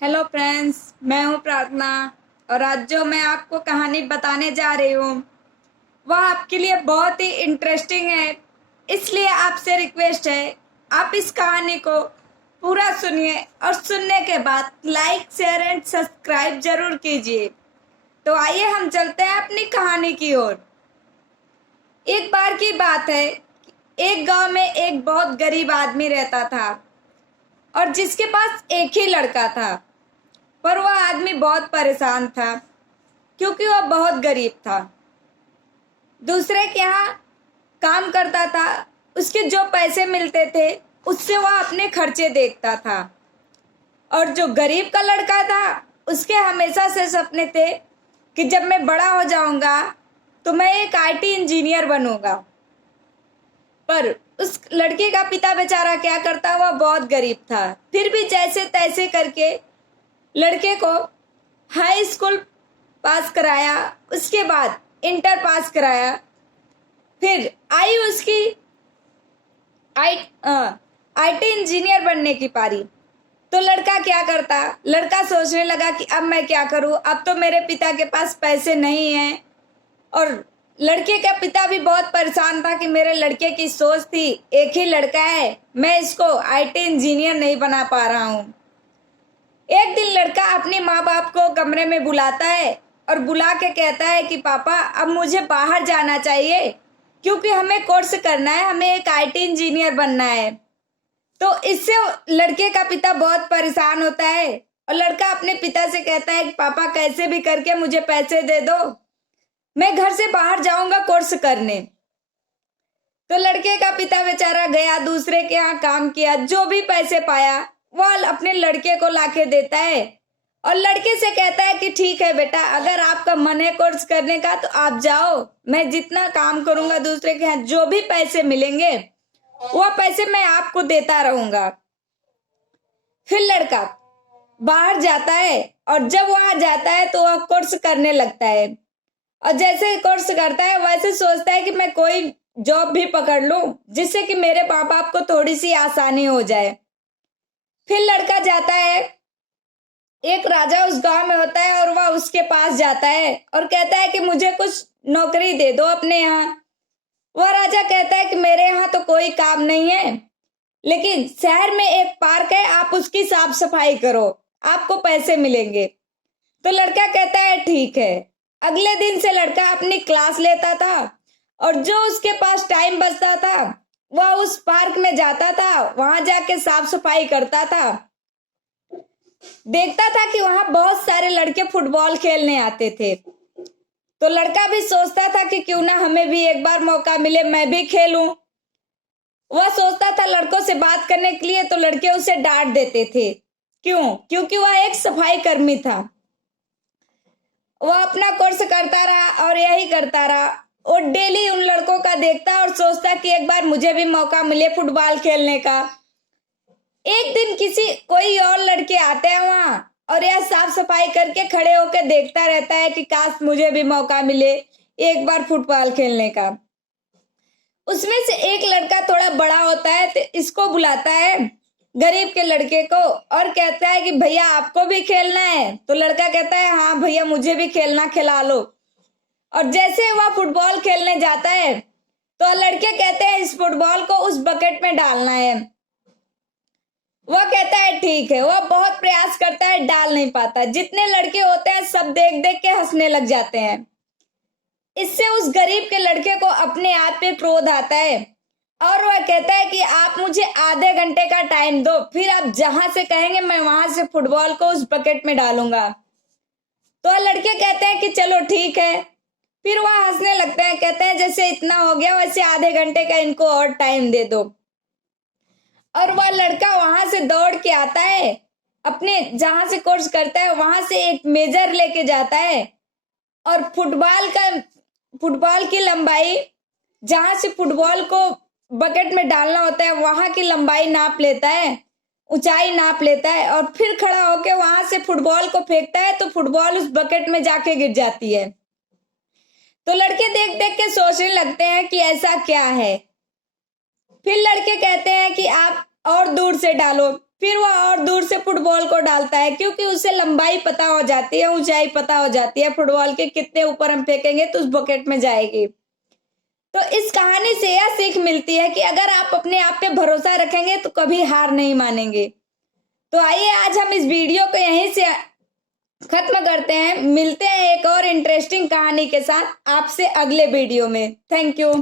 Hello friends, मैं हूँ प्रार्थना। और आज जो मैं आपको कहानी बताने जा रही हूँ वह आपके लिए बहुत ही इंटरेस्टिंग है। इसलिए आपसे रिक्वेस्ट है, आप इस कहानी को पूरा सुनिए और सुनने के बाद लाइक शेयर एंड सब्सक्राइब जरूर कीजिए। तो आइए हम चलते हैं अपनी कहानी की ओर। एक बार की बात है, एक गांव में एक बहुत गरीब आदमी रहता था और जिसके पास एक ही लड़का था। पर वह आदमी बहुत परेशान था क्योंकि वह बहुत गरीब था। दूसरे के यहाँ काम करता था, उसके जो पैसे मिलते थे उससे वह अपने खर्चे देखता था। और जो गरीब का लड़का था उसके हमेशा से सपने थे कि जब मैं बड़ा हो जाऊंगा तो मैं एक आईटी इंजीनियर बनूंगा। पर उस लड़के का पिता बेचारा क्या करता, वह बहुत गरीब था। फिर भी जैसे तैसे करके लड़के को हाई स्कूल पास कराया, उसके बाद इंटर पास कराया। फिर आई उसकी आईटी इंजीनियर बनने की पारी। तो लड़का क्या करता, लड़का सोचने लगा कि अब मैं क्या करूं, अब तो मेरे पिता के पास पैसे नहीं हैं। और लड़के का पिता भी बहुत परेशान था कि मेरे लड़के की सोच थी, एक ही लड़का है, मैं इसको आईटी इंजीनियर नहीं बना पा रहा हूं। एक दिन लड़का अपने माँ बाप को कमरे में बुलाता है और बुला के कहता है कि पापा अब मुझे बाहर जाना चाहिए क्योंकि हमें कोर्स करना है, हमें एक आईटी इंजीनियर बनना है। तो इससे लड़के का पिता बहुत परेशान होता है और लड़का अपने पिता से कहता है कि पापा कैसे भी करके मुझे पैसे दे दो, मैं घर से बाहर जाऊंगा कोर्स करने। तो लड़के का पिता बेचारा गया, दूसरे के यहाँ काम किया, जो भी पैसे पाया वह अपने लड़के को लाके देता है और लड़के से कहता है कि ठीक है बेटा, अगर आपका मन है कोर्स करने का तो आप जाओ, मैं जितना काम करूंगा दूसरे के यहाँ जो भी पैसे मिलेंगे वह पैसे मैं आपको देता रहूंगा। फिर लड़का बाहर जाता है और जब वहां जाता है तो वह कोर्स करने लगता है। और जैसे कोर्स करता है वैसे सोचता है कि मैं कोई जॉब भी पकड़ लूं जिससे कि मेरे माँ बाप को थोड़ी सी आसानी हो जाए। फिर लड़का जाता है, एक राजा उस गांव में होता है और वह उसके पास जाता है और कहता है कि मुझे कुछ नौकरी दे दो अपने यहाँ। वह राजा कहता है कि मेरे यहाँ तो कोई काम नहीं है, लेकिन शहर में एक पार्क है, आप उसकी साफ सफाई करो, आपको पैसे मिलेंगे। तो लड़का कहता है ठीक है। अगले दिन से लड़का अपनी क्लास लेता था और जो उसके पास टाइम बचता था वह उस पार्क में जाता था, वहां जाके साफ सफाई करता था। देखता था कि वहां बहुत सारे लड़के फुटबॉल खेलने आते थे। तो लड़का भी सोचता था कि क्यों ना हमें भी एक बार मौका मिले, मैं भी खेलूं। वह सोचता था लड़कों से बात करने के लिए, तो लड़के उसे डांट देते थे। क्यों? क्योंकि वह एक सफाई कर्मी था। वह अपना कोर्स करता रहा और यही करता रहा। वो डेली उन लड़कों का देखता और सोचता कि एक बार मुझे भी मौका मिले फुटबॉल खेलने का। एक दिन कोई और लड़के आते हैं वहां और यह साफ सफाई करके खड़े होकर देखता रहता है कि काश मुझे भी मौका मिले एक बार फुटबॉल खेलने का। उसमें से एक लड़का थोड़ा बड़ा होता है तो इसको बुलाता है, गरीब के लड़के को, और कहता है कि भैया आपको भी खेलना है? तो लड़का कहता है हाँ भैया मुझे भी खेलना, खिला लो। और जैसे वह फुटबॉल खेलने जाता है तो लड़के कहते हैं इस फुटबॉल को उस बकेट में डालना है। वह कहता है ठीक है। वह बहुत प्रयास करता है, डाल नहीं पाता। जितने लड़के होते हैं सब देख देख के हंसने लग जाते हैं। इससे उस गरीब के लड़के को अपने आप पे क्रोध आता है और वह कहता है कि आप मुझे आधे घंटे का टाइम दो, फिर आप जहां से कहेंगे मैं वहां से फुटबॉल को उस बकेट में डालूंगा। तो लड़के कहते हैं कि चलो ठीक है। फिर वह हंसने लगते हैं, कहते हैं जैसे इतना हो गया वैसे आधे घंटे का इनको और टाइम दे दो। और वह लड़का वहां से दौड़ के आता है, अपने जहां से कोर्स करता है वहां से एक मेजर लेके जाता है और फुटबॉल की लंबाई, जहां से फुटबॉल को बकेट में डालना होता है वहां की लंबाई नाप लेता है, ऊंचाई नाप लेता है और फिर खड़ा होकर वहां से फुटबॉल को फेंकता है तो फुटबॉल उस बकेट में जाके गिर जाती है। तो लड़के देख देख के सोचने लगते हैं कि ऐसा क्या है। फिर लड़के कहते हैं कि आप और दूर से डालो। फिर वह और दूर से फुटबॉल को डालता है, क्योंकि उसे लंबाई पता हो जाती है, ऊंचाई पता हो जाती है, फुटबॉल के कितने ऊपर हम फेंकेंगे तो उस बकेट में जाएगी। तो इस कहानी से यह सीख मिलती है कि अगर आप अपने आप पे भरोसा रखेंगे तो कभी हार नहीं मानेंगे। तो आइए आज हम इस वीडियो को यहीं से खत्म करते हैं। मिलते हैं एक और इंटरेस्टिंग कहानी के साथ आपसे अगले वीडियो में। Thank you.